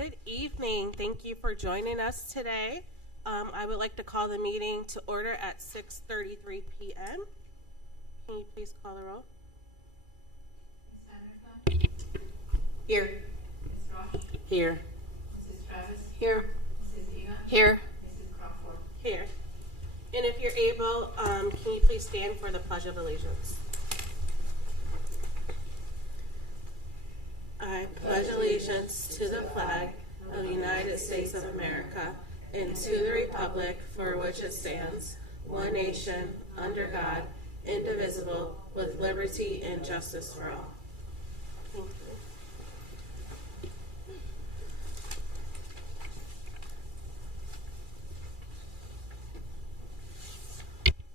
Good evening. Thank you for joining us today. I would like to call the meeting to order at 6:33 p.m. Can you please call the roll? Ms. Anderson? Here. Ms. Ross? Here. Mrs. Travis? Here. Mrs. Ina? Here. Mrs. Crawford? Here. And if you're able, can you please stand for the Pledge of Allegiance? I pledge allegiance to the flag of the United States of America and to the republic for which it stands, one nation, under God, indivisible, with liberty and justice for all. Thank you.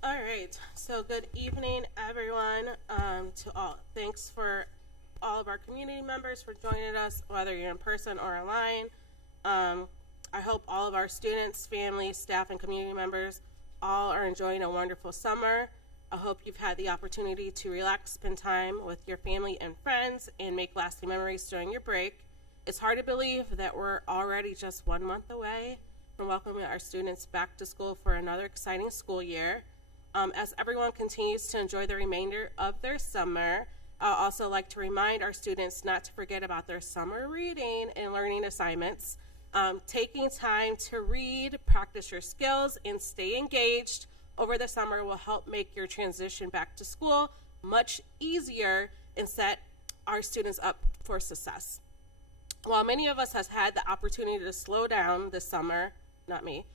All right, so good evening, everyone, to all. Thanks for all of our community members for joining us, whether you're in person or online. I hope all of our students, families, staff, and community members all are enjoying a wonderful summer. I hope you've had the opportunity to relax, spend time with your family and friends, and make lasting memories during your break. It's hard to believe that we're already just 1 month away from welcoming our students back to school for another exciting school year. As everyone continues to enjoy the remainder of their summer, I'd also like to remind our students not to forget about their summer reading and learning assignments. Taking time to read, practice your skills, and stay engaged over the summer will help make your transition back to school much easier and set our students up for success. While many of us has had the opportunity to slow down this summer, not me,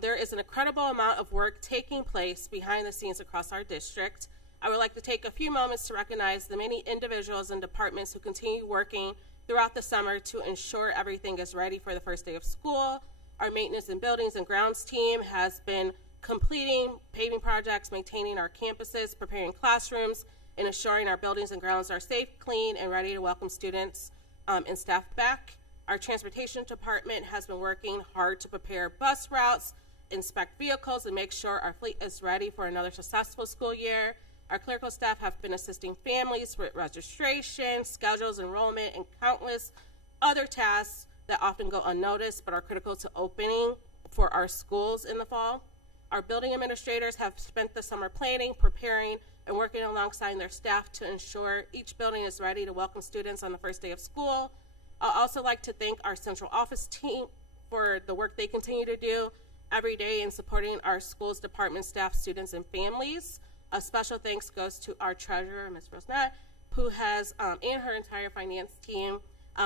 there is an incredible amount of work taking place behind the scenes across our district. I would like to take a few moments to recognize the many individuals and departments who continue working throughout the summer to ensure everything is ready for the first day of school. Our maintenance and buildings and grounds team has been completing paving projects, maintaining our campuses, preparing classrooms, and ensuring our buildings and grounds are safe, clean, and ready to welcome students and staff back. Our transportation department has been working hard to prepare bus routes, inspect vehicles, and make sure our fleet is ready for another successful school year. Our clerical staff have been assisting families with registration, schedules, enrollment, and countless other tasks that often go unnoticed but are critical to opening for our schools in the fall. Our building administrators have spent the summer planning, preparing, and working alongside their staff to ensure each building is ready to welcome students on the first day of school. I'd also like to thank our central office team for the work they continue to do every day in supporting our schools, department, staff, students, and families. A special thanks goes to our treasurer, Ms. Rosnett, who has, and her entire finance team.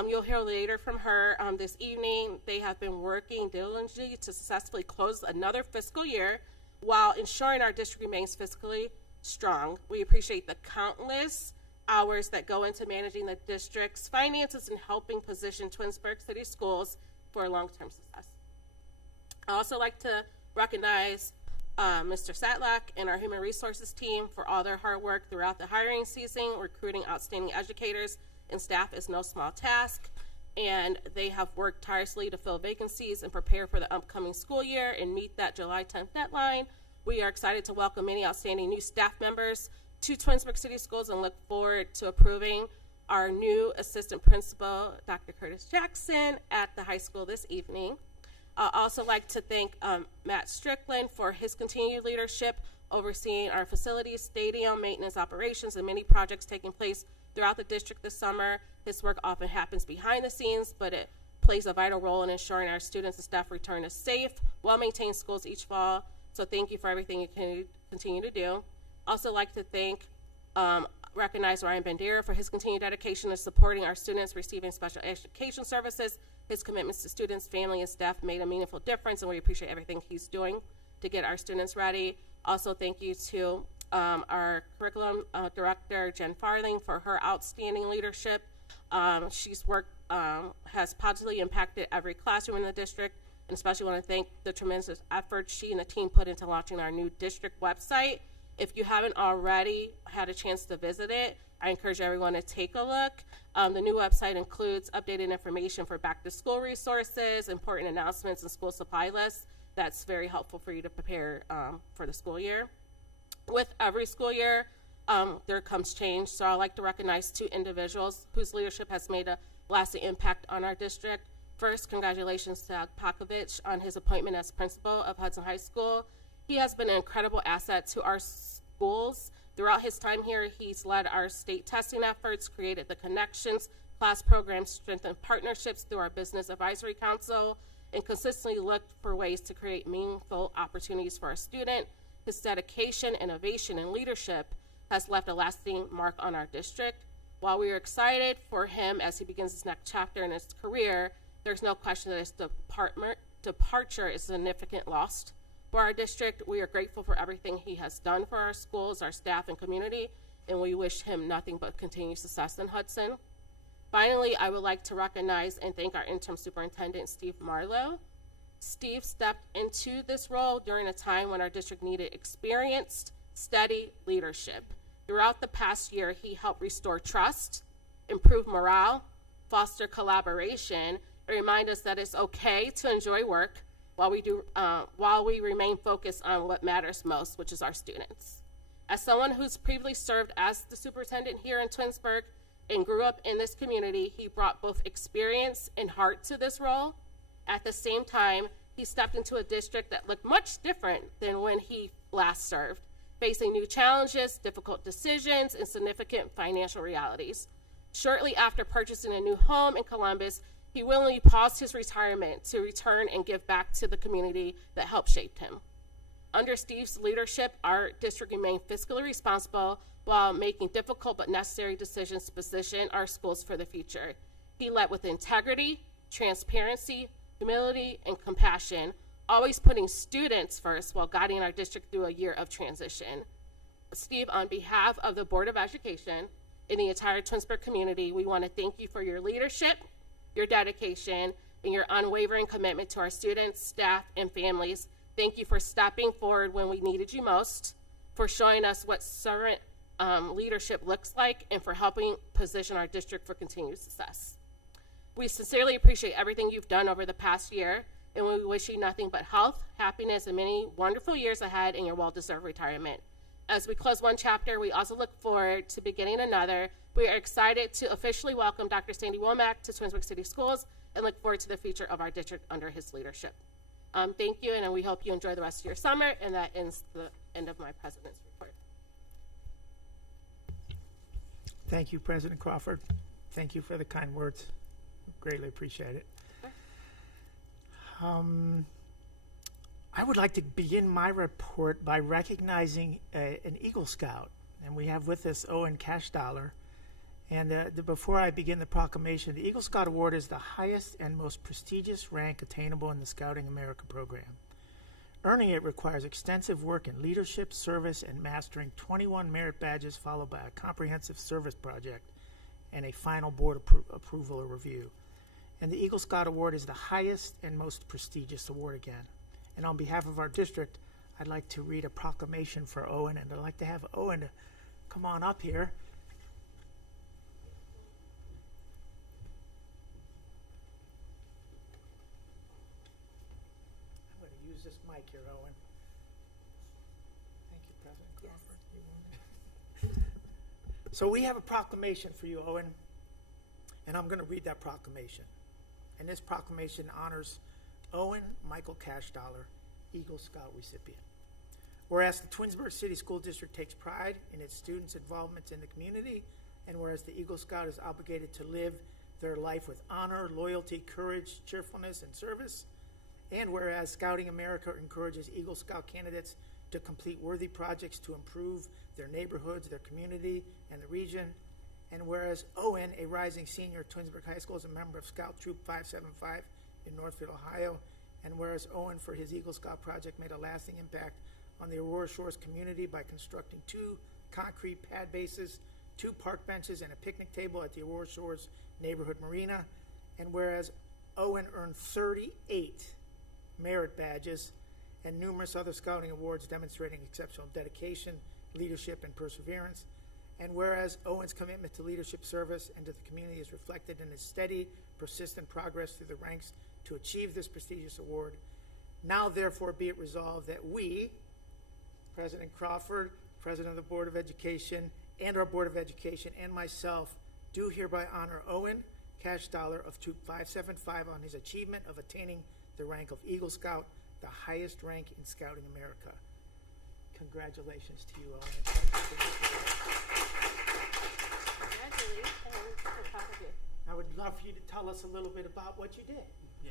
You'll hear later from her this evening. They have been working diligently to successfully close another fiscal year while ensuring our district remains fiscally strong. We appreciate the countless hours that go into managing the district's finances and helping position Twinsburg City Schools for long-term success. I also like to recognize Mr. Satlack and our human resources team for all their hard work throughout the hiring season. Recruiting outstanding educators and staff is no small task, and they have worked tirelessly to fill vacancies and prepare for the upcoming school year and meet that July 10th deadline. We are excited to welcome many outstanding new staff members to Twinsburg City Schools and look forward to approving our new assistant principal, Dr. Curtis Jackson, at the high school this evening. I'd also like to thank Matt Strickland for his continued leadership overseeing our facilities, stadium, maintenance operations, and many projects taking place throughout the district this summer. His work often happens behind the scenes, but it plays a vital role in ensuring our students and staff return to safe, well-maintained schools each fall. So thank you for everything you can continue to do. Also like to recognize Ryan Bandera for his continued dedication to supporting our students receiving special education services. His commitments to students, family, and staff made a meaningful difference, and we appreciate everything he's doing to get our students ready. Also, thank you to our curriculum director, Jen Farthing, for her outstanding leadership. She's worked, has positively impacted every classroom in the district, and especially want to thank the tremendous effort she and the team put into launching our new district website. If you haven't already had a chance to visit it, I encourage everyone to take a look. The new website includes updated information for back-to-school resources, important announcements, and school supply lists. That's very helpful for you to prepare for the school year. With every school year, there comes change, so I'd like to recognize two individuals whose leadership has made a lasting impact on our district. First, congratulations to Pakovich on his appointment as principal of Hudson High School. He has been an incredible asset to our schools. Throughout his time here, he's led our state testing efforts, created the connections, class programs, strengthened partnerships through our Business Advisory Council, and consistently looked for ways to create meaningful opportunities for our student. His dedication, innovation, and leadership has left a lasting mark on our district. While we are excited for him as he begins his next chapter in his career, there's no question that his departure is a significant loss for our district. We are grateful for everything he has done for our schools, our staff, and community, and we wish him nothing but continued success in Hudson. Finally, I would like to recognize and thank our interim superintendent, Steve Marlowe. Steve stepped into this role during a time when our district needed experienced, steady leadership. Throughout the past year, he helped restore trust, improve morale, foster collaboration, and remind us that it's okay to enjoy work while we remain focused on what matters most, which is our students. As someone who's previously served as the superintendent here in Twinsburg and grew up in this community, he brought both experience and heart to this role. At the same time, he stepped into a district that looked much different than when he last served, facing new challenges, difficult decisions, and significant financial realities. Shortly after purchasing a new home in Columbus, he willingly paused his retirement to return and give back to the community that helped shape him. Under Steve's leadership, our district remained fiscally responsible while making difficult but necessary decisions to position our schools for the future. He led with integrity, transparency, humility, and compassion, always putting students first while guiding our district through a year of transition. Steve, on behalf of the Board of Education and the entire Twinsburg community, we want to thank you for your leadership, your dedication, and your unwavering commitment to our students, staff, and families. Thank you for stepping forward when we needed you most, for showing us what servant leadership looks like, and for helping position our district for continued success. We sincerely appreciate everything you've done over the past year, and we wish you nothing but health, happiness, and many wonderful years ahead in your well-deserved retirement. As we close one chapter, we also look forward to beginning another. We are excited to officially welcome Dr. Sandy Womack to Twinsburg City Schools and look forward to the future of our district under his leadership. Thank you, and we hope you enjoy the rest of your summer, and that ends the end of my president's report. Thank you, President Crawford. Thank you for the kind words. Greatly appreciate it. I would like to begin my report by recognizing an Eagle Scout, and we have with us Owen Cashdollar. And before I begin the proclamation, the Eagle Scout Award is the highest and most prestigious rank attainable in the Scouting America program. Earning it requires extensive work in leadership, service, and mastering 21 merit badges, followed by a comprehensive service project and a final board approval or review. And the Eagle Scout Award is the highest and most prestigious award again. And on behalf of our district, I'd like to read a proclamation for Owen, and I'd like to have Owen to come on up here. I'm going to use this mic here, Owen. Thank you, President Crawford. So we have a proclamation for you, Owen, and I'm going to read that proclamation. And this proclamation honors Owen Michael Cashdollar, Eagle Scout recipient. Whereas the Twinsburg City School District takes pride in its students' involvement in the community, and whereas the Eagle Scout is obligated to live their life with honor, loyalty, courage, cheerfulness, and service, and whereas Scouting America encourages Eagle Scout candidates to complete worthy projects to improve their neighborhoods, their community, and the region, and whereas Owen, a rising senior at Twinsburg High School, is a member of Scout Troop 575 in Northfield, Ohio, and whereas Owen, for his Eagle Scout project, made a lasting impact on the Aurora Shores community by constructing 2 concrete pad bases, 2 park benches, and a picnic table at the Aurora Shores Neighborhood Marina, and whereas Owen earned 38 merit badges and numerous other scouting awards demonstrating exceptional dedication, leadership, and perseverance, and whereas Owen's commitment to leadership, service, and to the community is reflected in his steady, persistent progress through the ranks to achieve this prestigious award, now therefore be it resolved that we, President Crawford, President of the Board of Education, and our Board of Education, and myself, do hereby honor Owen cash dollar of Troop 575 on his achievement of attaining the rank of Eagle Scout, the highest rank in Scouting America. Congratulations to you, Owen. Congratulations. On top of it. I would love for you to tell us a little bit about what you did. Yeah.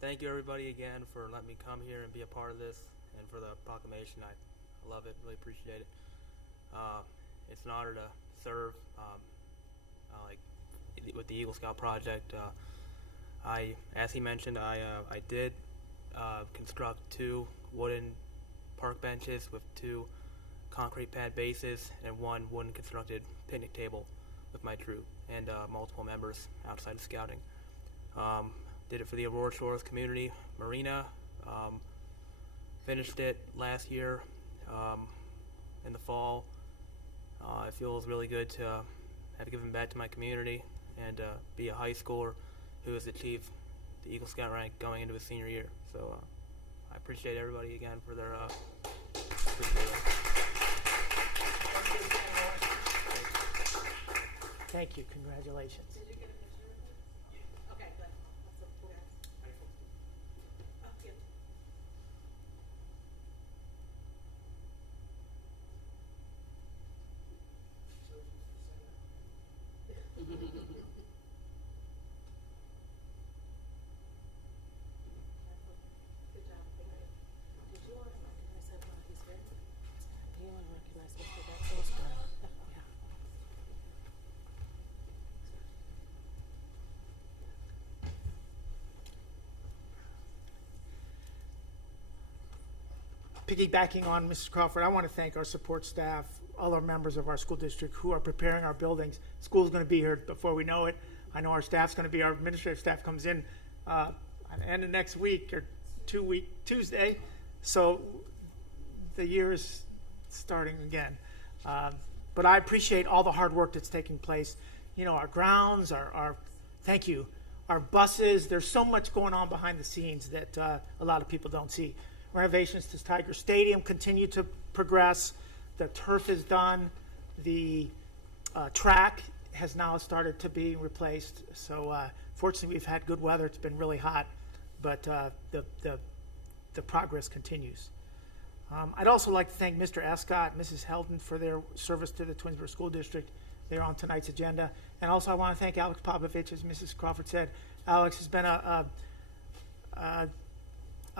Thank you everybody again for letting me come here and be a part of this, and for the proclamation. I love it, really appreciate it. It's an honor to serve like with the Eagle Scout project. As he mentioned, I did construct 2 wooden park benches with 2 concrete pad bases and 1 wooden constructed picnic table with my troop and multiple members outside of scouting. Did it for the Aurora Shores Community Marina. Finished it last year in the fall. It feels really good to have given back to my community and be a high schooler who has achieved the Eagle Scout rank going into his senior year. So I appreciate everybody again for their appreciate it. Thank you. Congratulations. Did you get a picture of it? Okay, good. Awesome. Congrats. Oh, yeah. Good job. Thank you. Did you want to recognize him while he's here? Do you want to recognize Mr. Jackson? Yeah. Piggybacking on Mrs. Crawford, I want to thank our support staff, all our members of our school district who are preparing our buildings. School's going to be here before we know it. I know our staff's going to be, our administrative staff comes in at the end of next week or Tuesday. So the year is starting again. But I appreciate all the hard work that's taking place. You know, our grounds, thank you, our buses. There's so much going on behind the scenes that a lot of people don't see. Renovations to Tiger Stadium continue to progress. The turf is done. The track has now started to be replaced. So fortunately, we've had good weather. It's been really hot, but the progress continues. I'd also like to thank Mr. Escott and Mrs. Heldon for their service to the Twinsburg School District. They're on tonight's agenda. And also I want to thank Alex Popovich, as Mrs. Crawford said. Alex has been a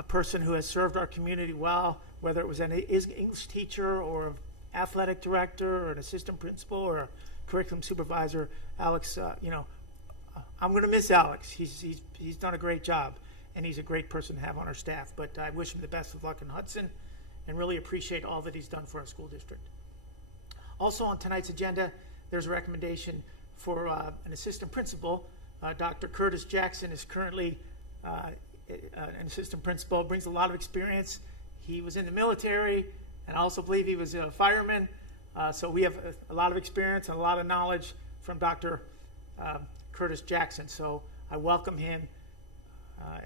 person who has served our community well, whether it was an English teacher or an athletic director or an assistant principal or a curriculum supervisor. Alex, I'm going to miss Alex. He's done a great job, and he's a great person to have on our staff. But I wish him the best of luck in Hudson and really appreciate all that he's done for our school district. Also on tonight's agenda, there's a recommendation for an assistant principal. Dr. Curtis Jackson is currently an assistant principal, brings a lot of experience. He was in the military, and I also believe he was a fireman. So we have a lot of experience and a lot of knowledge from Dr. Curtis Jackson. So I welcome him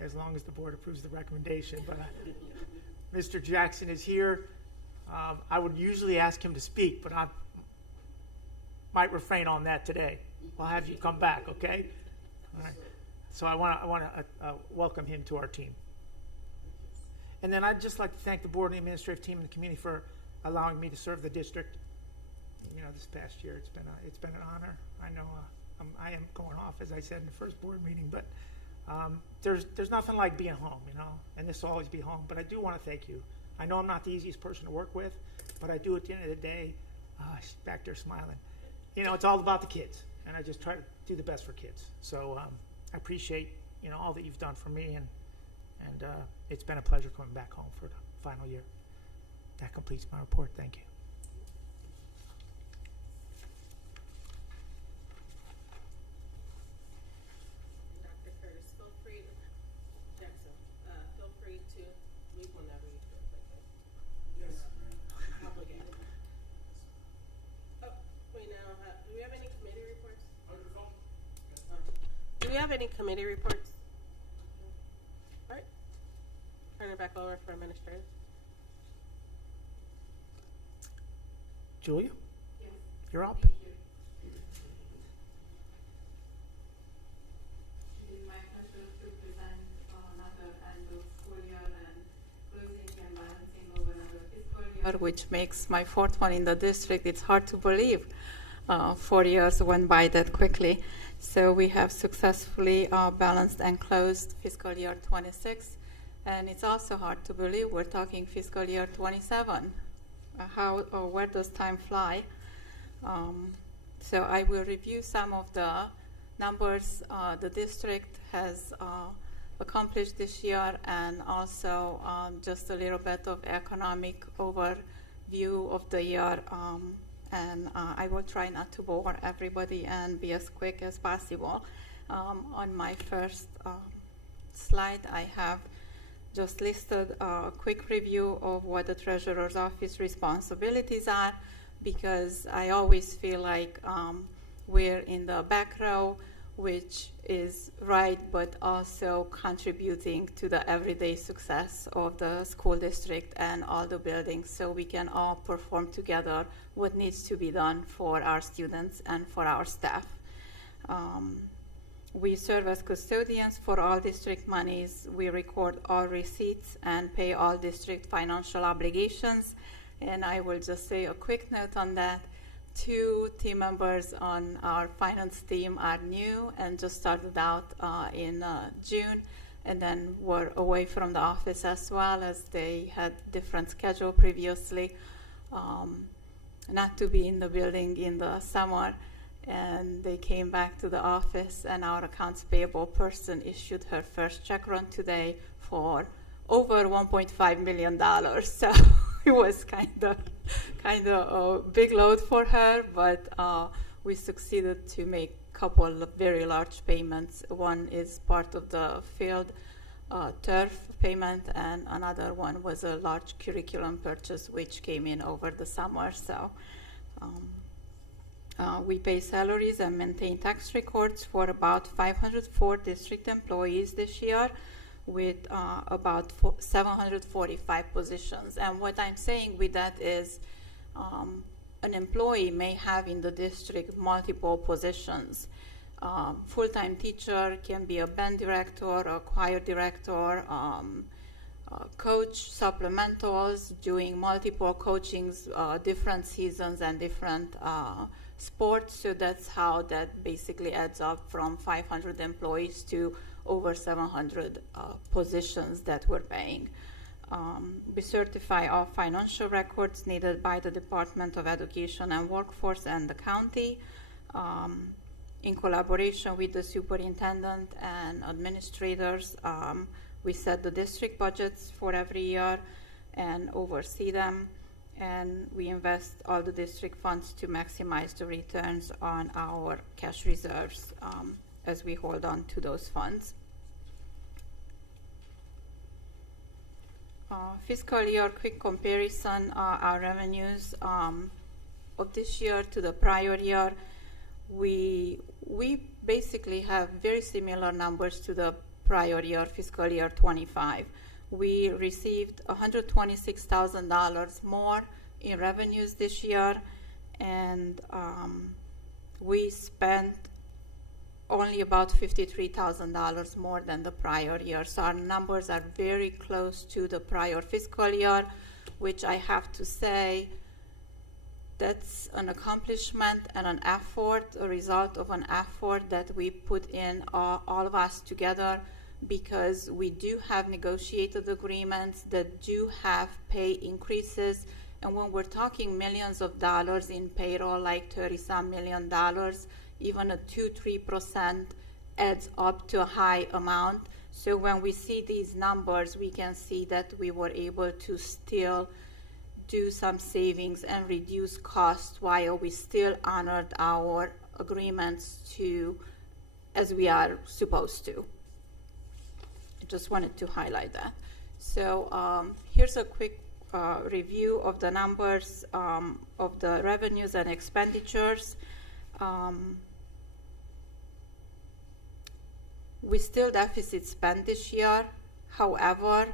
as long as the board approves the recommendation. But Mr. Jackson is here. I would usually ask him to speak, but I might refrain on that today. I'll have you come back, okay? All right. So I want to welcome him to our team. And then I'd just like to thank the board and the administrative team and the community for allowing me to serve the district. You know, this past year it's been an honor. I know I am going off, as I said in the first board meeting, but there's nothing like being home, you know, and this will always be home. But I do want to thank you. I know I'm not the easiest person to work with, but I do at the end of the day. She's back there smiling. You know, it's all about the kids, and I just try to do the best for kids. So I appreciate, you know, all that you've done for me, and it's been a pleasure coming back home for the final year. That completes my report. Thank you. Dr. Curtis, feel free to, Jackson, feel free to leave whenever you feel like it. You're not obligated. Oh, we now have, do we have any committee reports? Do we have any committee reports? All right. Turn it back over for administrative. Julia, Yes, you're up. thank you. which makes my fourth one in the district. It's hard to believe. 4 years went by that quickly. So we have successfully balanced and closed fiscal year 26. And it's also hard to believe we're talking fiscal year 27. Where does time fly? So I will review some of the numbers the district has accomplished this year, and also just a little bit of economic overview of the year. And I will try not to bore everybody and be as quick as possible. On my first slide, I have just listed a quick review of what the Treasurer's Office responsibilities are, because I always feel like we're in the back row, which is right, but also contributing to the everyday success of the school district and all the buildings, so we can all perform together what needs to be done for our students and for our staff. We serve as custodians for all district monies. We record all receipts and pay all district financial obligations. And I will just say a quick note on that. 2 team members on our finance team are new and just started out in June, and then were away from the office as well, as they had different schedule previously, not to be in the building in the summer. And they came back to the office, and our accounts payable person issued her first check run today for over $1.5 million. So it was kind of a big load for her, but we succeeded to make a couple of very large payments. One is part of the field turf payment, and another one was a large curriculum purchase which came in over the summer. So we pay salaries and maintain tax records for about 504 district employees this year, with about 745 positions. And what I'm saying with that is an employee may have in the district multiple positions. Full-time teacher can be a band director, a choir director, coach supplementals, doing multiple coachings, different seasons and different sports. So that's how that basically adds up from 500 employees to over 700 positions that we're paying. We certify all financial records needed by the Department of Education and Workforce and the county, in collaboration with the superintendent and administrators. We set the district budgets for every year and oversee them, and we invest all the district funds to maximize the returns on our cash reserves as we hold on to those funds. Fiscal year quick comparison, our revenues of this year to the prior year, we basically have very similar numbers to the prior year, fiscal year 25. We received $126,000 more in revenues this year, and we spent only about $53,000 more than the prior year. So our numbers are very close to the prior fiscal year, which I have to say, that's an accomplishment and an effort, a result of an effort that we put in, all of us together, because we do have negotiated agreements that do have pay increases. And when we're talking millions of dollars in payroll, like $30-some million, even a 2-3% adds up to a high amount. So when we see these numbers, we can see that we were able to still do some savings and reduce costs while we still honored our agreements as we are supposed to. I just wanted to highlight that. So here's a quick review of the numbers of the revenues and expenditures. We still deficit spend this year. However,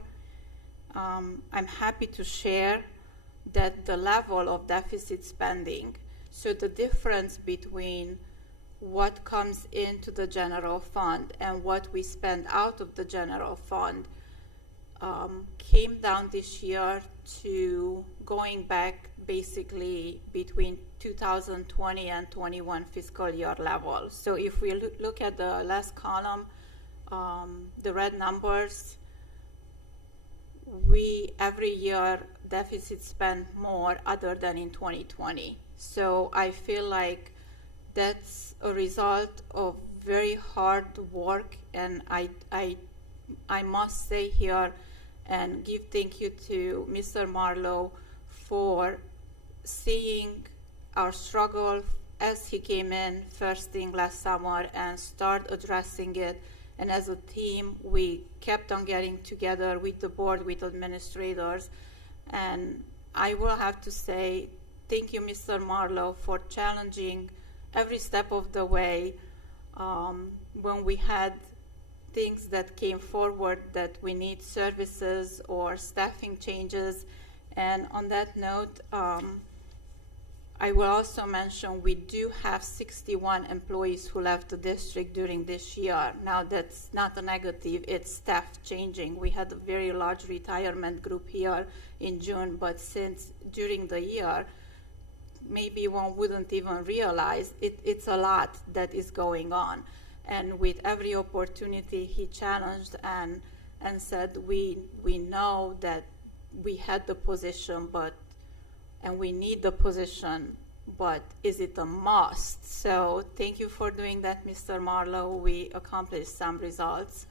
I'm happy to share that the level of deficit spending, so the difference between what comes into the general fund and what we spend out of the general fund, came down this year to going back basically between 2020 and 21 fiscal year level. So if we look at the last column, the red numbers, we every year deficit spend more other than in 2020. So I feel like that's a result of very hard work, and I must say here and give thank you to Mr. Marlowe for seeing our struggle as he came in first thing last summer and start addressing it. And as a team, we kept on getting together with the board, with administrators. And I will have to say thank you, Mr. Marlowe, for challenging every step of the way when we had things that came forward that we need services or staffing changes. And on that note, I will also mention we do have 61 employees who left the district during this year. Now that's not a negative, it's staff changing. We had a very large retirement group here in June, but since during the year, maybe one wouldn't even realize it's a lot that is going on. And with every opportunity, he challenged and said, we know that we had the position, and we need the position, but is it a must? So thank you for doing that, Mr. Marlowe. We accomplished some results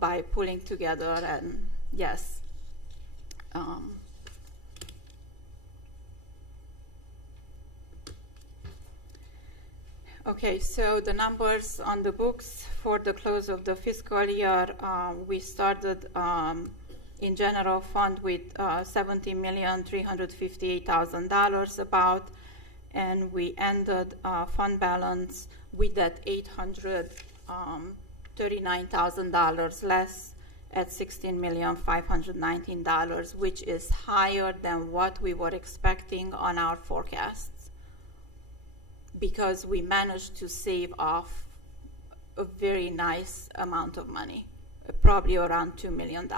by pulling together, and yes. Okay, so the numbers on the books for the close of the fiscal year, we started in general fund with $70,358,000 about, and we ended fund balance with that $839,000 less at $16,519,000, which is higher than what we were expecting on our forecasts, because we managed to save off a very nice amount of money, probably around $2 million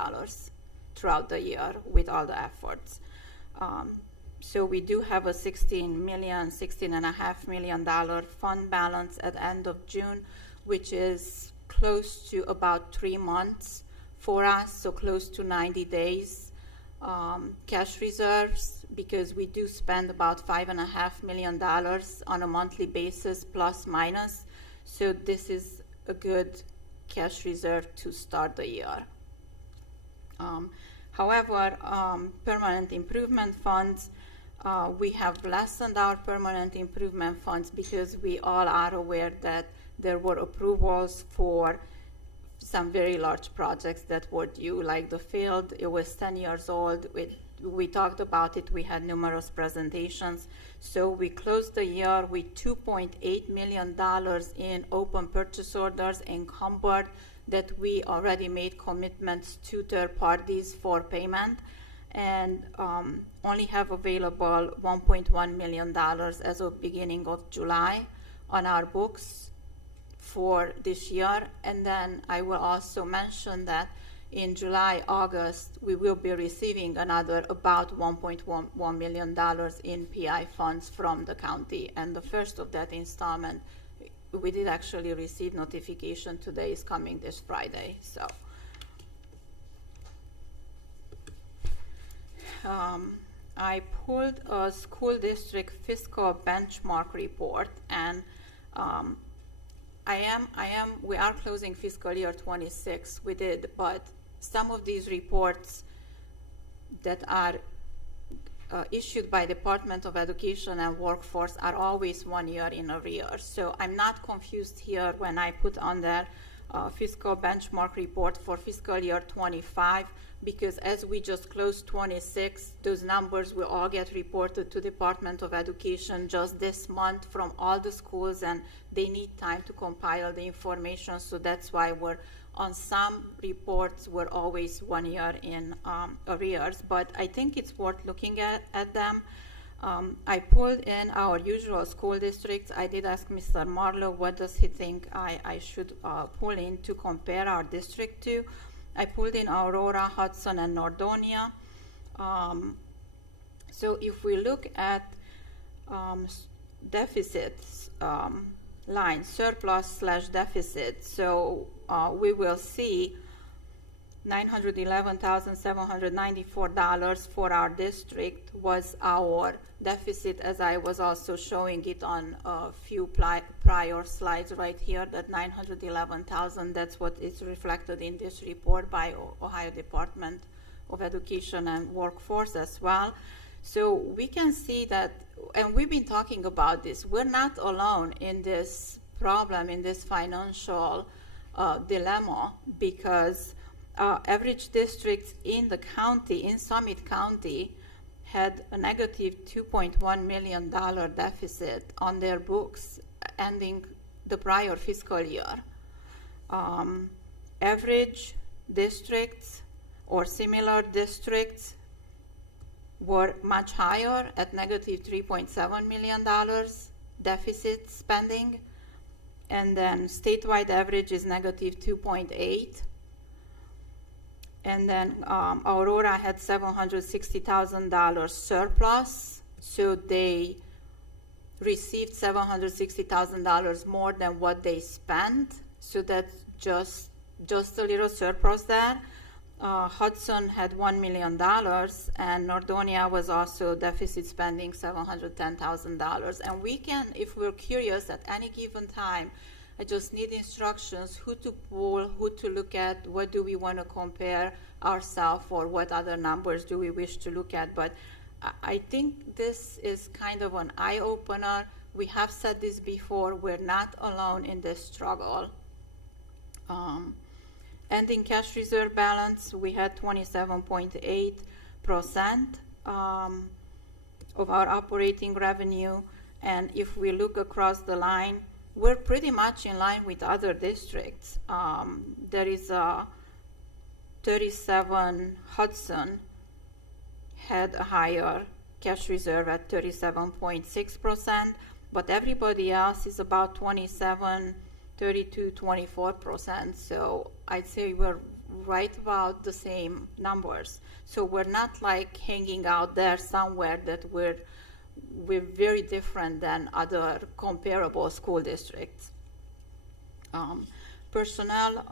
throughout the year with all the efforts. So we do have a $16.5 million fund balance at the end of June, which is close to about 3 months for us, so close to 90 days. Cash reserves, because we do spend about $5.5 million on a monthly basis, plus minus. So this is a good cash reserve to start the year. However, permanent improvement funds, we have lessened our permanent improvement funds because we all are aware that there were approvals for some very large projects that were due, like the field. It was 10 years old. We talked about it. We had numerous presentations. So we closed the year with $2.8 million in open purchase orders encumbered that we already made commitments to third parties for payment, and only have available $1.1 million as of beginning of July on our books for this year. And then I will also mention that in July, August, we will be receiving another about $1.1 million in PI funds from the county. And the first of that installment, we did actually receive notification today, is coming this Friday. So I pulled a school district fiscal benchmark report, and we are closing fiscal year 26. We did, but some of these reports that are issued by Department of Education and Workforce are always 1 year in arrears. So I'm not confused here when I put on there fiscal benchmark report for fiscal year 25, because as we just closed 26, those numbers will all get reported to Department of Education just this month from all the schools, and they need time to compile the information. So that's why we're on some reports, we're always 1 year in arrears, but I think it's worth looking at them. I pulled in our usual school districts. I did ask Mr. Marlowe what does he think I should pull in to compare our district to. I pulled in Aurora, Hudson, and Nordonia. So if we look at deficits line, surplus/deficit, so we will see $911,794 for our district was our deficit, as I was also showing it on a few prior slides right here, that 911,000, that's what is reflected in this report by Ohio Department of Education and Workforce as well. So we can see that, and we've been talking about this, we're not alone in this problem, in this financial dilemma, because average districts in the county, in Summit County, had a negative $2.1 million deficit on their books ending the prior fiscal year. Average districts or similar districts were much higher at negative $3.7 million deficit spending, and then statewide average is negative 2.8. And then Aurora had $760,000 surplus, so they received $760,000 more than what they spent, so that's just a little surplus there. Hudson had $1 million, and Nordonia was also deficit spending $710,000. And we can, if we're curious at any given time, I just need instructions, who to pull, who to look at, what do we want to compare ourselves, or what other numbers do we wish to look at. But I think this is kind of an eye-opener. We have said this before, we're not alone in this struggle. Ending cash reserve balance, we had 27.8% of our operating revenue. And if we look across the line, we're pretty much in line with other districts. There is a 37 Hudson had a higher cash reserve at 37.6%, but everybody else is about 27, 32, 24%. So I'd say we're right about the same numbers. So we're not like hanging out there somewhere that we're very different than other comparable school districts. Personnel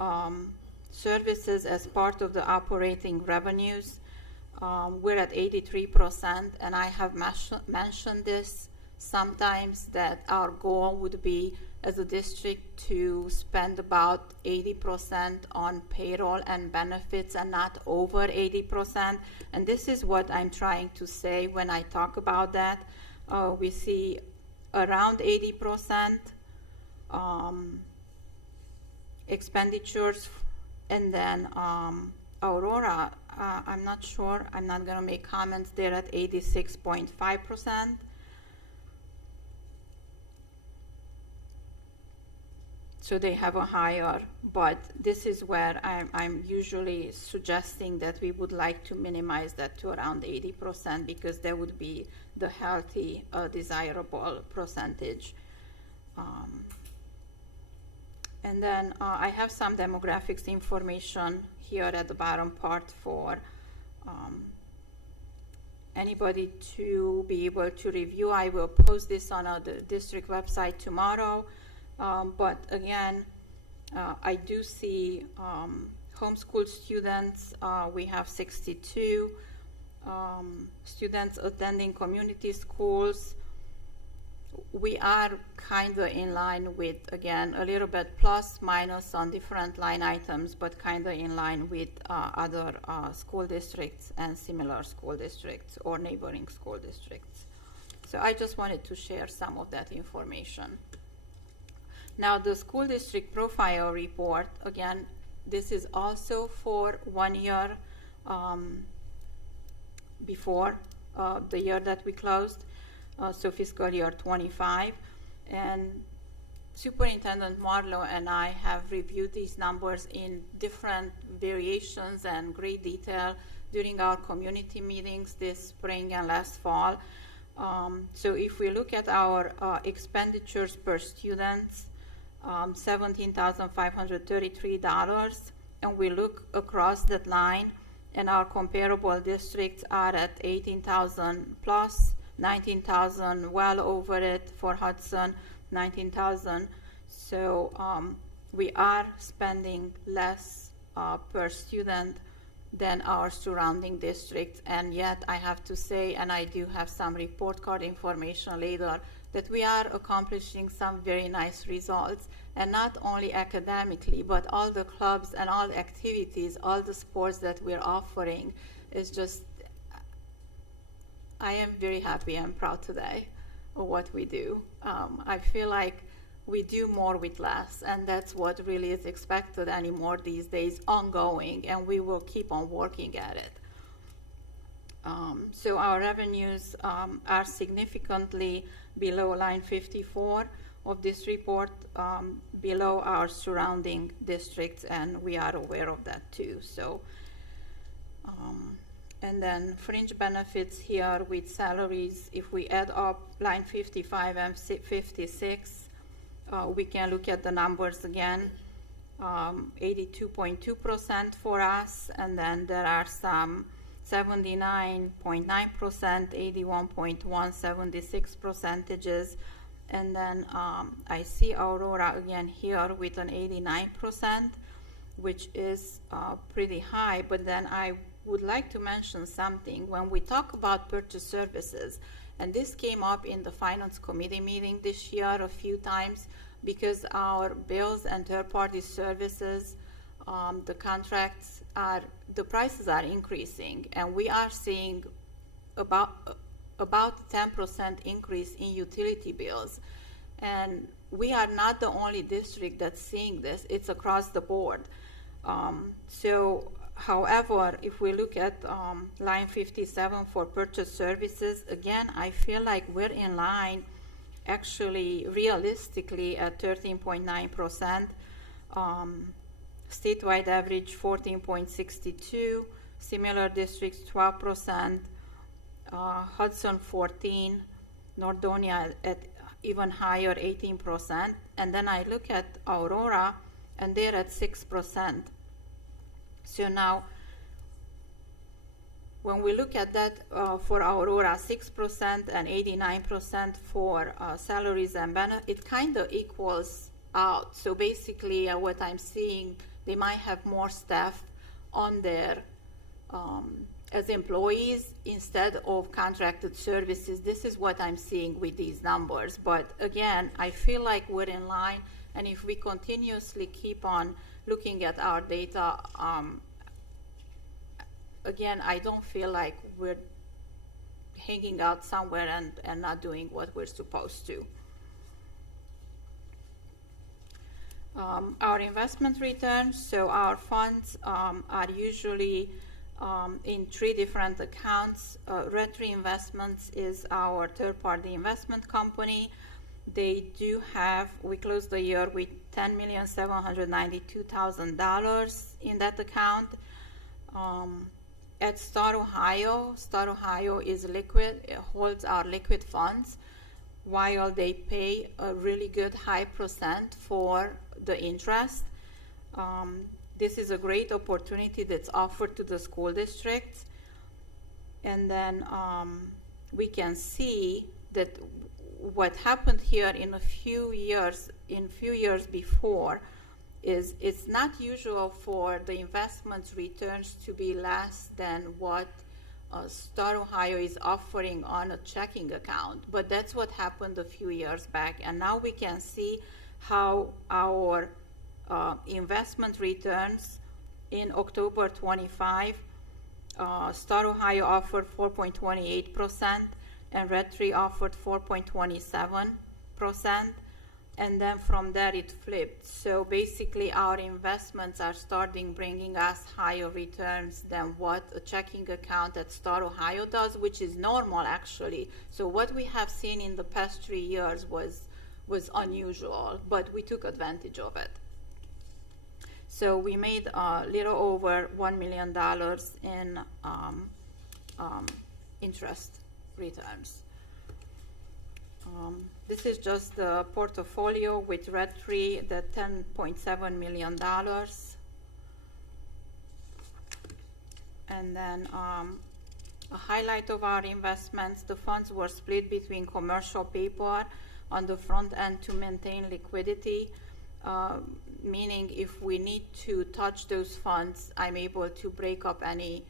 services as part of the operating revenues, we're at 83%, and I have mentioned this sometimes, that our goal would be as a district to spend about 80% on payroll and benefits and not over 80%. And this is what I'm trying to say when I talk about that. We see around 80% expenditures, and then Aurora, I'm not sure, I'm not going to make comments, they're at 86.5%. So they have a higher, but this is where I'm usually suggesting that we would like to minimize that to around 80%, because that would be the healthy, desirable percentage. And then I have some demographics information here at the bottom part for anybody to be able to review. I will post this on the district website tomorrow. But again, I do see homeschool students. We have 62 students attending community schools. We are kind of in line with, again, a little bit plus minus on different line items, but kind of in line with other school districts and similar school districts or neighboring school districts. So I just wanted to share some of that information. Now, the school district profile report, again, this is also for 1 year before the year that we closed, so fiscal year 25. And Superintendent Marlowe and I have reviewed these numbers in different variations and great detail during our community meetings this spring and last fall. So if we look at our expenditures per student, $17,533, and we look across that line, and our comparable districts are at 18,000 plus, 19,000 well over it for Hudson, 19,000. So we are spending less per student than our surrounding districts, and yet I have to say, and I do have some report card information later, that we are accomplishing some very nice results, and not only academically, but all the clubs and all the activities, all the sports that we're offering is just, I am very happy and proud today of what we do. I feel like we do more with less, and that's what really is expected anymore these days, ongoing, and we will keep on working at it. So our revenues are significantly below line 54 of this report, below our surrounding districts, and we are aware of that too. So, and then fringe benefits here with salaries, if we add up line 55 and 56, we can look at the numbers again. 82.2% for us, and then there are some 79.9%, 81.1%, 76%, and then I see Aurora again here with an 89%, which is pretty high. But then I would like to mention something. When we talk about purchase services, and this came up in the Finance Committee meeting this year a few times, because our bills and third-party services, the contracts the prices are increasing, and we are seeing about 10% increase in utility bills. And we are not the only district that's seeing this, it's across the board. So, however, if we look at line 57 for purchase services, again, I feel like we're in line actually realistically at 13.9%, statewide average 14.62, similar districts 12%, Hudson 14, Nordonia at even higher 18%, and then I look at Aurora and they're at 6%. So now when we look at that for Aurora, 6% and 89% for salaries and benefits, it kind of equals out. So basically what I'm seeing, they might have more staff on their as employees instead of contracted services. This is what I'm seeing with these numbers. But again, I feel like we're in line, and if we continuously keep on looking at our data, again, I don't feel like we're hanging out somewhere and not doing what we're supposed to. Our investment returns, so our funds are usually in 3 different accounts. Red Tree Investments is our third-party investment company. They do have, we closed the year with $10,792,000 in that account. At Star Ohio is liquid, it holds our liquid funds, while they pay a really good high percent for the interest. This is a great opportunity that's offered to the school districts. And then we can see that what happened here in a few years before is it's not usual for the investment returns to be less than what Star Ohio is offering on a checking account. But that's what happened a few years back. And now we can see how our investment returns in October 25, Star Ohio offered 4.28%, and Red Tree offered 4.27%, and then from there it flipped. So basically our investments are starting bringing us higher returns than what a checking account at Star Ohio does, which is normal actually. So what we have seen in the past 3 years was unusual, but we took advantage of it. So we made a little over $1 million in interest returns. This is just the portfolio with Red Tree, the $10.7 million. And then a highlight of our investments, the funds were split between commercial paper on the front end to maintain liquidity, meaning if we need to touch those funds, I'm able to break up any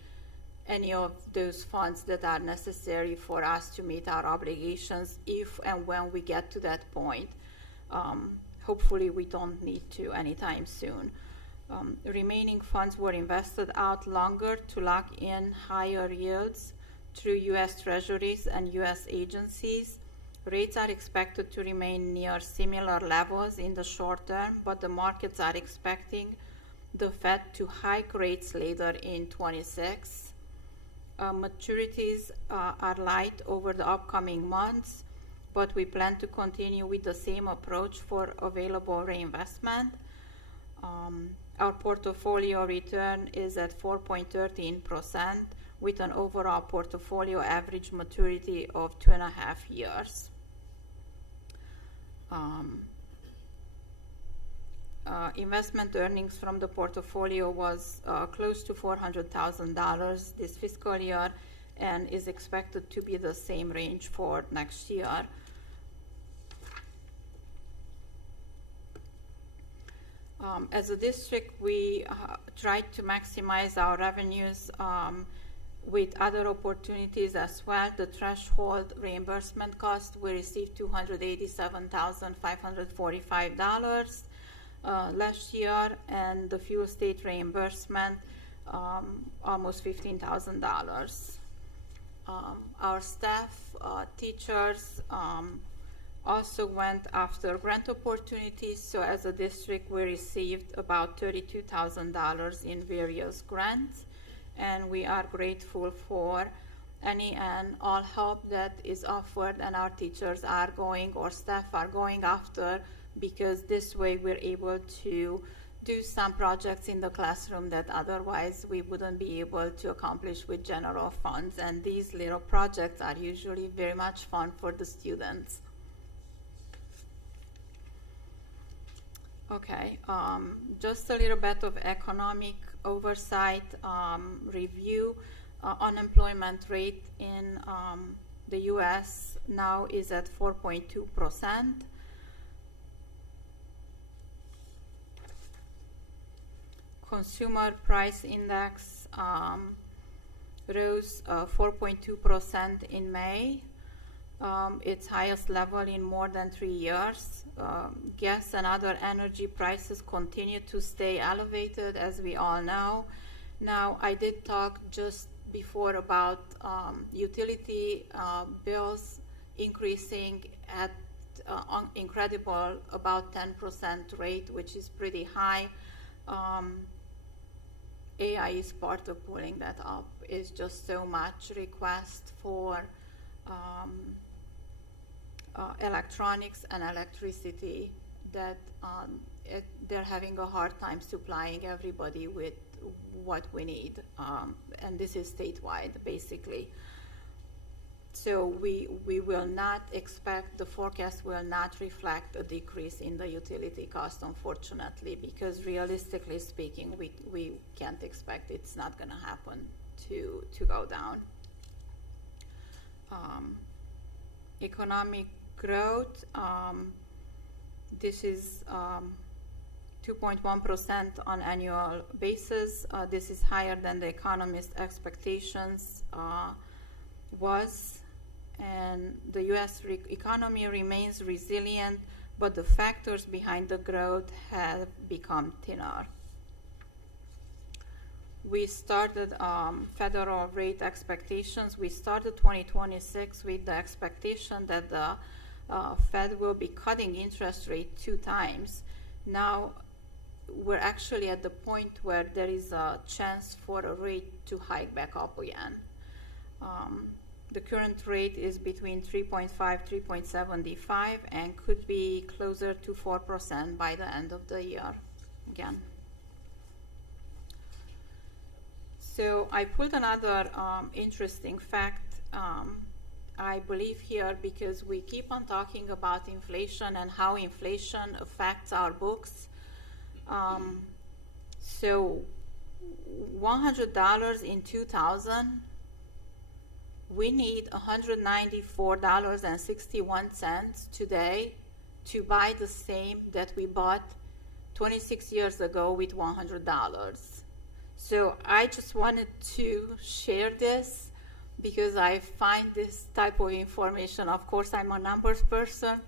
of those funds that are necessary for us to meet our obligations if and when we get to that point. Hopefully we don't need to anytime soon. The remaining funds were invested out longer to lock in higher yields through U.S. Treasuries and U.S. agencies. Rates are expected to remain near similar levels in the short term, but the markets are expecting the Fed to hike rates later in 26. Maturities are light over the upcoming months, but we plan to continue with the same approach for available reinvestment. Our portfolio return is at 4.13% with an overall portfolio average maturity of 2.5 years. Investment earnings from the portfolio was close to $400,000 this fiscal year and is expected to be the same range for next year. As a district, we tried to maximize our revenues with other opportunities as well. The threshold reimbursement cost, we received $287,545 last year, and the fuel state reimbursement, almost $15,000. Our staff, teachers, also went after grant opportunities. So as a district, we received about $32,000 in various grants, and we are grateful for any and all help that is offered and our teachers are going or staff are going after, because this way we're able to do some projects in the classroom that otherwise we wouldn't be able to accomplish with general funds. And these little projects are usually very much fun for the students. Okay, just a little bit of economic oversight review. Unemployment rate in the U.S. now is at 4.2%. Consumer price index rose 4.2% in May. Its highest level in more than 3 years. Gas and other energy prices continue to stay elevated, as we all know. Now, I did talk just before about utility bills increasing at incredible about 10% rate, which is pretty high. AI is part of pulling that up. It's just so much request for electronics and electricity that they're having a hard time supplying everybody with what we need, and this is statewide basically. So we will not expect, the forecast will not reflect a decrease in the utility cost, unfortunately, because realistically speaking, we can't expect, it's not going to happen to go down. Economic growth, this is 2.1% on annual basis. This is higher than the economist expectations was, and the U.S. economy remains resilient, but the factors behind the growth have become thinner. We started federal rate expectations. We started 2026 with the expectation that the Fed will be cutting interest rate 2 times. Now, we're actually at the point where there is a chance for a rate to hike back up again. The current rate is between 3.5, 3.75, and could be closer to 4% by the end of the year again. So I put another interesting fact, I believe here, because we keep on talking about inflation and how inflation affects our books. So $100 in 2000, we need $194.61 today to buy the same that we bought 26 years ago with $100. So I just wanted to share this because I find this type of information, of course I'm a numbers person,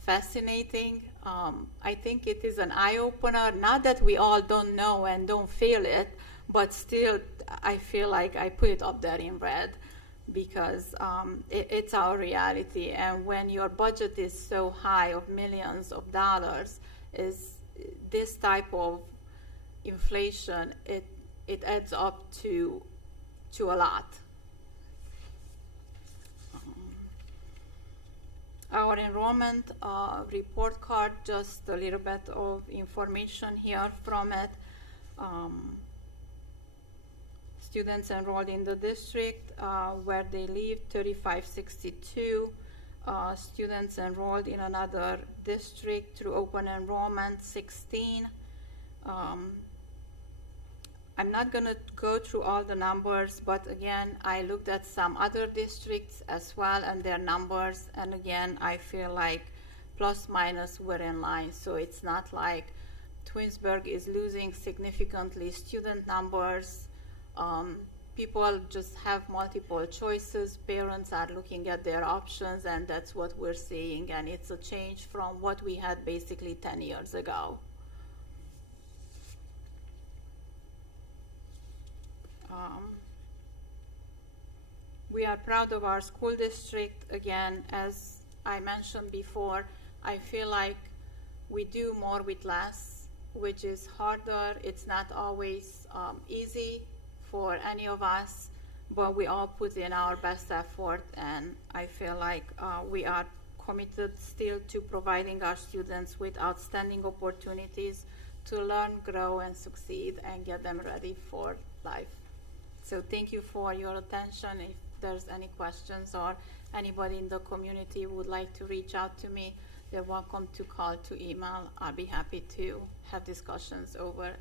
fascinating. I think it is an eye-opener, not that we all don't know and don't feel it, but still I feel like I put it up there in red because it's our reality. And when your budget is so high of millions of dollars, is this type of inflation, it adds up to a lot. Our enrollment report card, just a little bit of information here from it. Students enrolled in the district where they live, 3562. Students enrolled in another district through open enrollment, 16. I'm not going to go through all the numbers, but again, I looked at some other districts as well and their numbers, and again, I feel like plus minus we're in line. So it's not like Twinsburg is losing significantly student numbers. People just have multiple choices. Parents are looking at their options, and that's what we're seeing, and it's a change from what we had basically 10 years ago. We are proud of our school district. Again, as I mentioned before, I feel like we do more with less, which is harder. It's not always easy for any of us, but we all put in our best effort, and I feel like we are committed still to providing our students with outstanding opportunities to learn, grow, and succeed, and get them ready for life. So thank you for your attention. If there's any questions or anybody in the community would like to reach out to me, they're welcome to call, to email. I'll be happy to have discussions over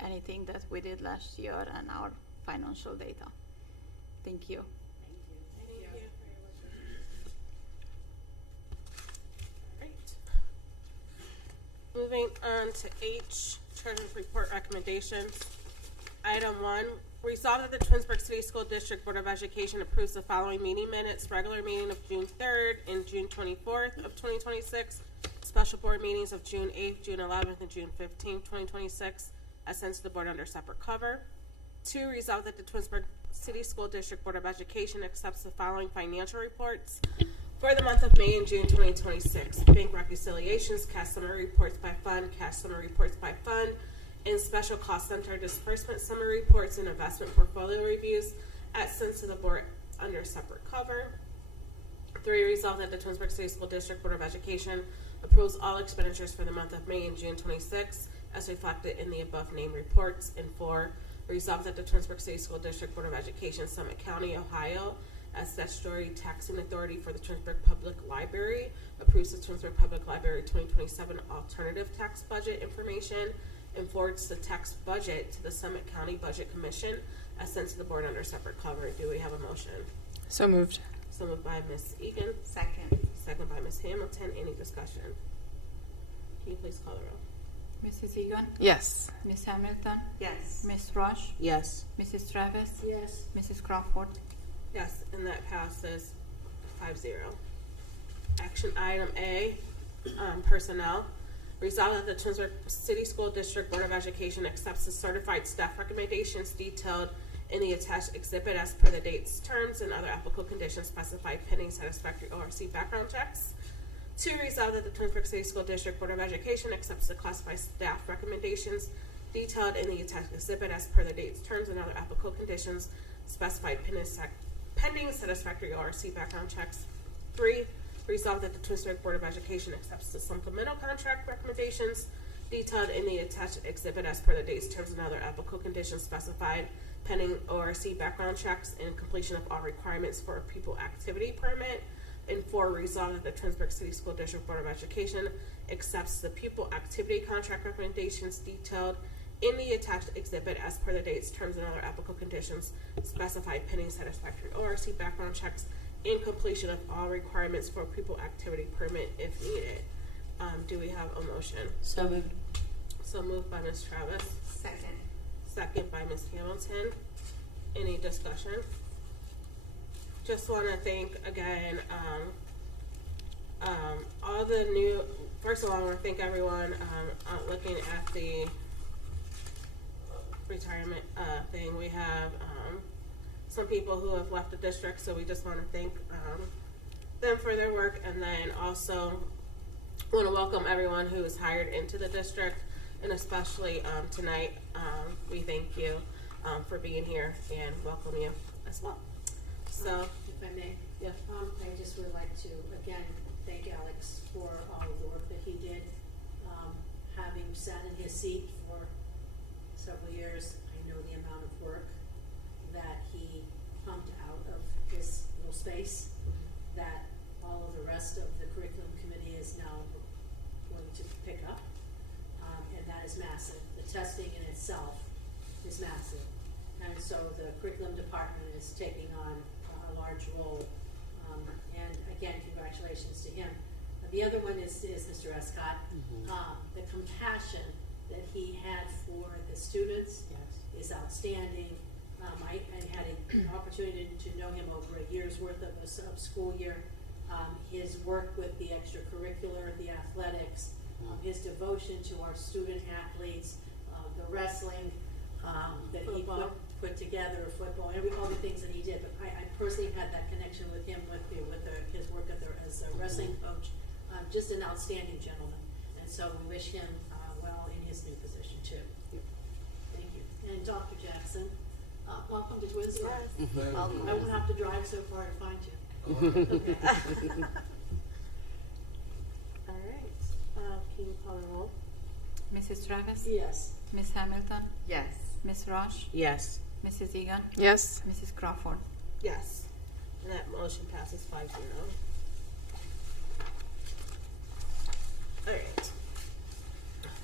anything that we did last year and our financial data. Thank you. Great. Moving on to H, Treasurer's Report Recommendations. Item 1, resolve that the Twinsburg City School District Board of Education approves the following meeting minutes: regular meeting of June 3rd and June 24th of 2026, special board meetings of June 8th, June 11th, and June 15th, 2026, as sent to the board under separate cover. 2, resolve that the Twinsburg City School District Board of Education accepts the following financial reports for the month of May and June 2026: bank reconciliations, cash summary reports by fund, cash summary reports by fund, and special cost center disbursement summary reports and investment portfolio reviews as sent to the board under separate cover. 3, resolve that the Twinsburg City School District Board of Education approves all expenditures for the month of May and June 26 as reflected in the above named reports. And 4, resolve that the Twinsburg City School District Board of Education, Summit County, Ohio, as statutory taxing authority for the Twinsburg Public Library, approves the Twinsburg Public Library 2027 alternative tax budget information and forwards the tax budget to the Summit County Budget Commission as sent to the board under separate cover. Do we have a motion? So moved. So moved by Ms. Egan, Second. second by Ms. Hamilton. Any discussion? Can you please call the roll? Mrs. Egan? Yes. Ms. Hamilton? Yes. Ms. Rush? Yes. Mrs. Travis? Yes. Mrs. Crawford? Yes, and that passes 5-0. Action item A, personnel. Resolved that the Twinsburg City School District Board of Education accepts the certified staff recommendations detailed in the attached exhibit as per the dates, terms, and other applicable conditions specified pending satisfactory ORC background checks. 2, resolved that the Twinsburg City School District Board of Education accepts the classified staff recommendations detailed in the attached exhibit as per the dates, terms, and other applicable conditions specified pending satisfactory ORC background checks. 3, resolved that the Twinsburg Board of Education accepts the supplemental contract recommendations detailed in the attached exhibit as per the dates, terms, and other applicable conditions specified pending ORC background checks and completion of all requirements for a pupil activity permit. And 4, resolved that the Twinsburg City School District Board of Education accepts the pupil activity contract recommendations detailed in the attached exhibit as per the dates, terms, and other applicable conditions specified pending satisfactory ORC background checks and completion of all requirements for a pupil activity permit if needed. Do we have a motion? So moved. So moved by Ms. Travis, Second. second by Ms. Hamilton. Any discussion? Just want to thank again all the new. First of all, I want to thank everyone looking at the retirement thing. We have some people who have left the district, so we just want to thank them for their work, and then also want to welcome everyone who is hired into the district, and especially tonight, we thank you for being here and welcome you as well. So, If I may, yeah. I just would like to, again, thank Alex for all of the work that he did. Having sat in his seat for several years, I know the amount of work that he pumped out of his little space, that all of the rest of the curriculum committee is now going to pick up. And that is massive. The testing in itself is massive. And so the curriculum department is taking on a large role. And again, congratulations to him. The other one is Mr. Escott. The compassion that he had for the students is outstanding. I had an opportunity to know him over a year's worth of school year. His work with the extracurricular, the athletics, his devotion to our student athletes, the wrestling that he put together, football, all the things that he did. But I personally had that connection with him, with his work as a wrestling coach. Just an outstanding gentleman. And so we wish him well in his new position too. Thank you. And Dr. Jackson, welcome to Twinsburg. I won't have to drive so far to find you. Okay. All right. Can you call the roll? Mrs. Travis? Yes. Ms. Hamilton? Yes. Ms. Roche? Yes. Mrs. Egan? Yes. Mrs. Crawford? Yes. And that motion passes 5-0.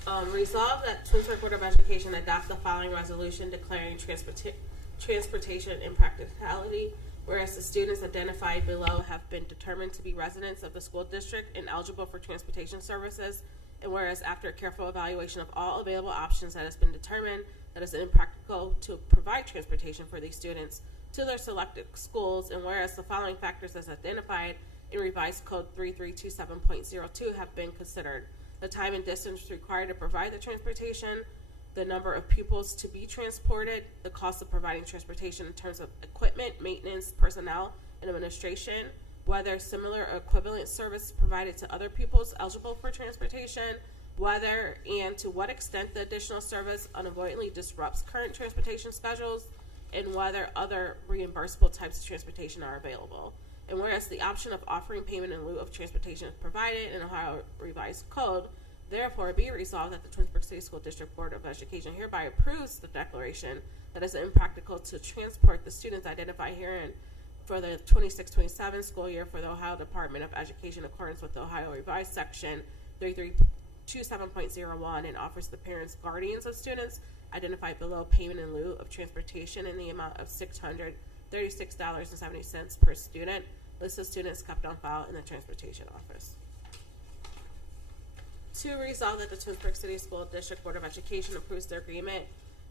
All right. Resolve that Twinsburg Board of Education adopt the following resolution declaring transportation impracticality, whereas the students identified below have been determined to be residents of the school district and eligible for transportation services, and whereas after a careful evaluation of all available options that has been determined that it is impractical to provide transportation for these students to their selected schools, and whereas the following factors as identified in revised code 3327.02 have been considered: the time and distance required to provide the transportation, the number of pupils to be transported, the cost of providing transportation in terms of equipment, maintenance, personnel, and administration, whether similar or equivalent service provided to other pupils eligible for transportation, whether and to what extent the additional service unavoidably disrupts current transportation schedules, and whether other reimbursable types of transportation are available. And whereas the option of offering payment in lieu of transportation is provided in Ohio Revised Code, therefore be resolved that the Twinsburg City School District Board of Education hereby approves the declaration that it is impractical to transport the students identified herein for the 26-27 school year for the Ohio Department of Education in accordance with the Ohio Revised Section 3327.01, and offers the parents, guardians of students identified below payment in lieu of transportation in the amount of $636.70 per student. List of students kept on file in the transportation office. To resolve that the Twinsburg City School District Board of Education approves the agreement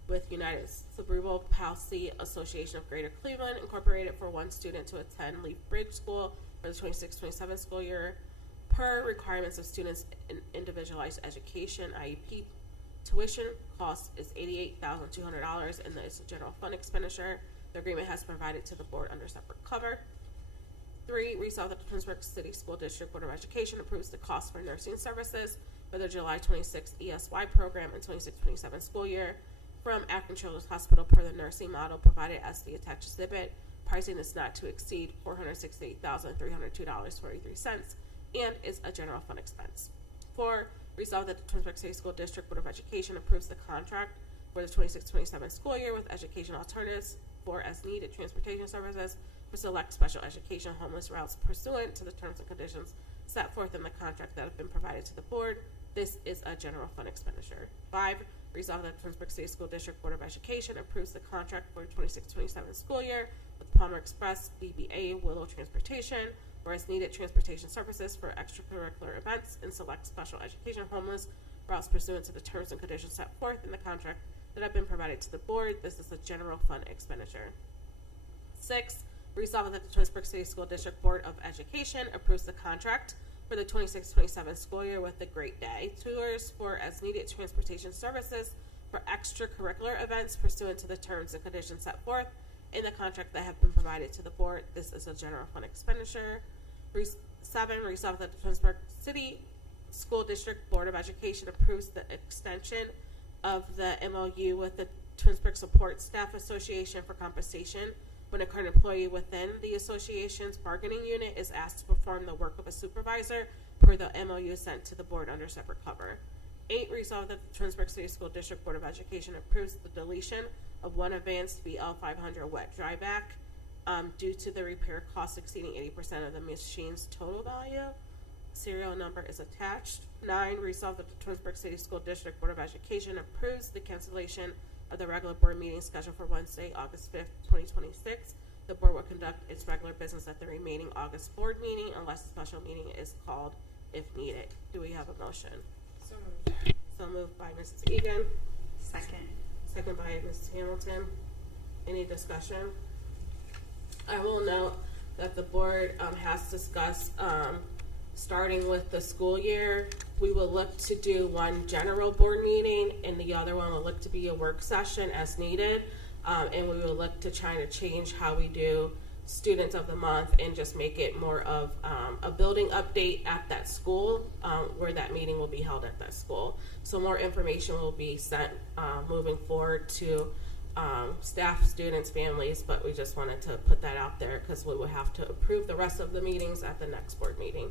with United Cerebral Palsy Association of Greater Cleveland Incorporated for one student to attend Leaf Bridge School for the 26-27 school year per requirements of students in individualized education. IEP tuition cost is $88,200 and it's a general fund expenditure. The agreement has been provided to the board under separate cover. 3, resolve that the Twinsburg City School District Board of Education approves the cost for nursing services for the July 26 ESY program and 26-27 school year from Akron Children's Hospital per the nursing model provided as the attached exhibit. Pricing is not to exceed $468,302.43 and is a general fund expense. 4, resolve that the Twinsburg City School District Board of Education approves the contract for the 26-27 school year with Education Alternatives for as needed transportation services for select special education homeless routes pursuant to the terms and conditions set forth in the contract that have been provided to the board. This is a general fund expenditure. 5, resolve that the Twinsburg City School District Board of Education approves the contract for 26-27 school year with Palmer Express, BBA, Willow Transportation, or as needed transportation services for extracurricular events and select special education homeless routes pursuant to the terms and conditions set forth in the contract that have been provided to the board. This is a general fund expenditure. 6, resolve that the Twinsburg City School District Board of Education approves the contract for the 26-27 school year with the Great Day Tours for as needed transportation services for extracurricular events pursuant to the terms and conditions set forth in the contract that have been provided to the board. This is a general fund expenditure. 7, resolve that the Twinsburg City School District Board of Education approves the extension of the MOU with the Twinsburg Support Staff Association for compensation when a current employee within the association's bargaining unit is asked to perform the work of a supervisor per the MOU sent to the board under separate cover. 8, resolve that the Twinsburg City School District Board of Education approves the deletion of one advanced BL 500 wet dry vac due to the repair cost exceeding 80% of the machine's total value. Serial number is attached. 9, resolve that the Twinsburg City School District Board of Education approves the cancellation of the regular board meeting scheduled for Wednesday, August 5th, 2026. The board will conduct its regular business at the remaining August board meeting unless a special meeting is called if needed. Do we have a motion? So moved. So moved by Mrs. Egan, Second. second by Mrs. Hamilton. Any discussion? I will note that the board has discussed starting with the school year, we will look to do one general board meeting and the other one will look to be a work session as needed. And we will look to try to change how we do students of the month and just make it more of a building update at that school where that meeting will be held at that school. So more information will be sent moving forward to staff, students, families, but we just wanted to put that out there because we will have to approve the rest of the meetings at the next board meeting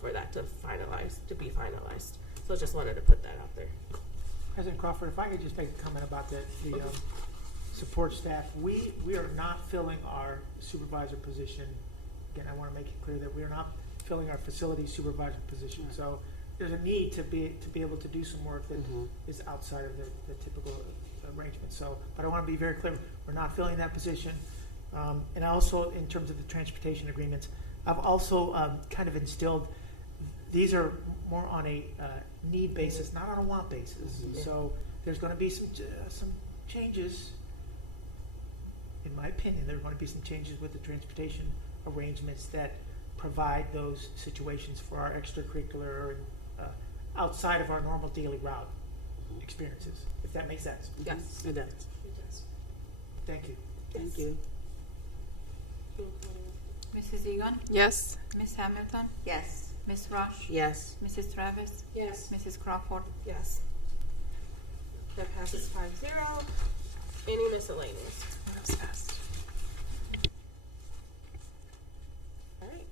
for that to be finalized. So just wanted to put that out there. President Crawford, if I could just make a comment about the support staff. We are not filling our supervisor position. Again, I want to make it clear that we are not filling our facility supervisor position. So there's a need to be able to do some work that is outside of the typical arrangement. So, but I want to be very clear, we're not filling that position. And also, in terms of the transportation agreements, I've also kind of instilled, these are more on a need basis, not on a want basis. So there's going to be some changes. In my opinion, there are going to be some changes with the transportation arrangements that provide those situations for our extracurricular and outside of our normal daily route experiences, if that makes sense. Yes. It does. Thank you. Thank you. Mrs. Egan? Yes. Ms. Hamilton? Yes. Ms. Rush? Yes. Mrs. Travis? Yes. Mrs. Crawford? Yes. That passes 5-0. Any miscellaneous? That was fast. All right.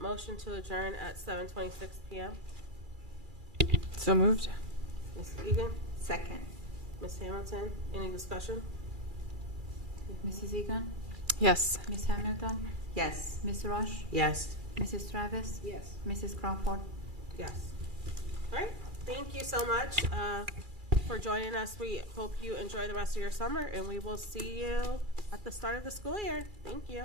Motion to adjourn at 7:26 p.m. So moved. Ms. Egan, Second. Ms. Hamilton, any discussion? Mrs. Egan? Yes. Ms. Hamilton? Yes. Ms. Rush? Yes. Mrs. Travis? Yes. Mrs. Crawford? Yes. All right. Thank you so much for joining us. We hope you enjoy the rest of your summer, and we will see you at the start of the school year. Thank you.